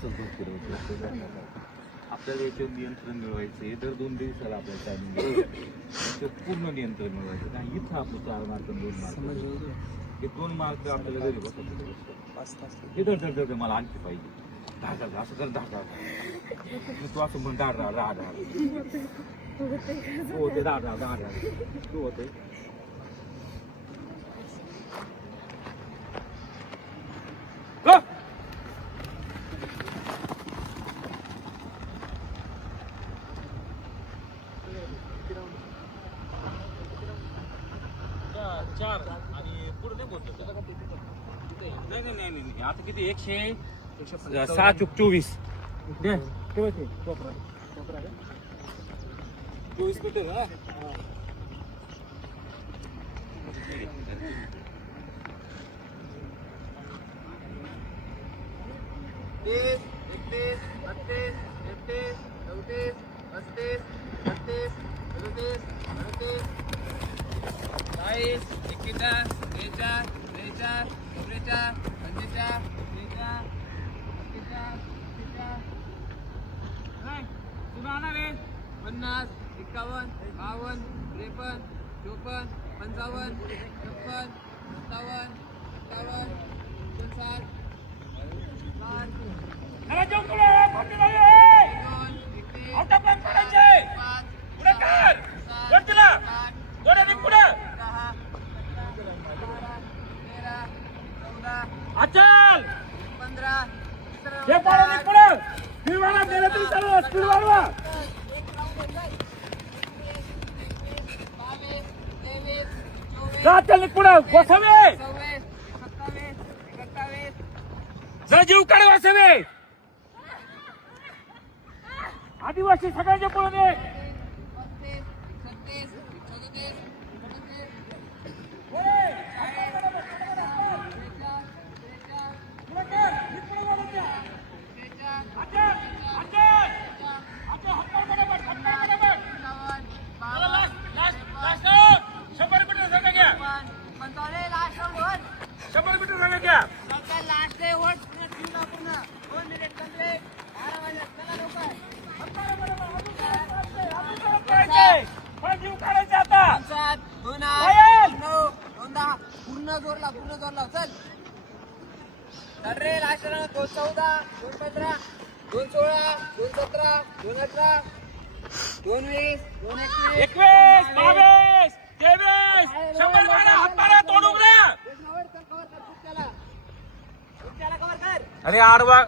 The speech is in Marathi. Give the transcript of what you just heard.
असंच भरपूर होतं. आपल्याला याच्यावर नियंत्रण मिळवायचं आहे. दर 2 दिवसाला आपल्याला टायमिंग घ्यायचं, पूर्ण नियंत्रण मिळवायचं. आणि इथं आपलं 4 मार्क 2 मार्क, हे 2 मार्क आपल्याला घरी बसवतो. हे धड मला आणखी पाहिजे, असं कर तू असं म्हण हो ते तू होते. चार आणि पुढे नाही बोलतो. नाही आता किती 106 चूक 24 24 मीटर हा. पन्नास 51 52 53 54 55 56 57 58 अचल 15 हे पाडा पुढे फिरवाला गेला तरी चालू फिरवाला. जाते पुढे बसावे, जरा जीव काढे बसावे. आदिवासी सगळ्यांच्या पुढे पूर्ण जोरला चल. रे लास्ट 214 215 216 217 218 220 21 22 23 100 मारा हात मारा तोड उघडा. अरे आडवा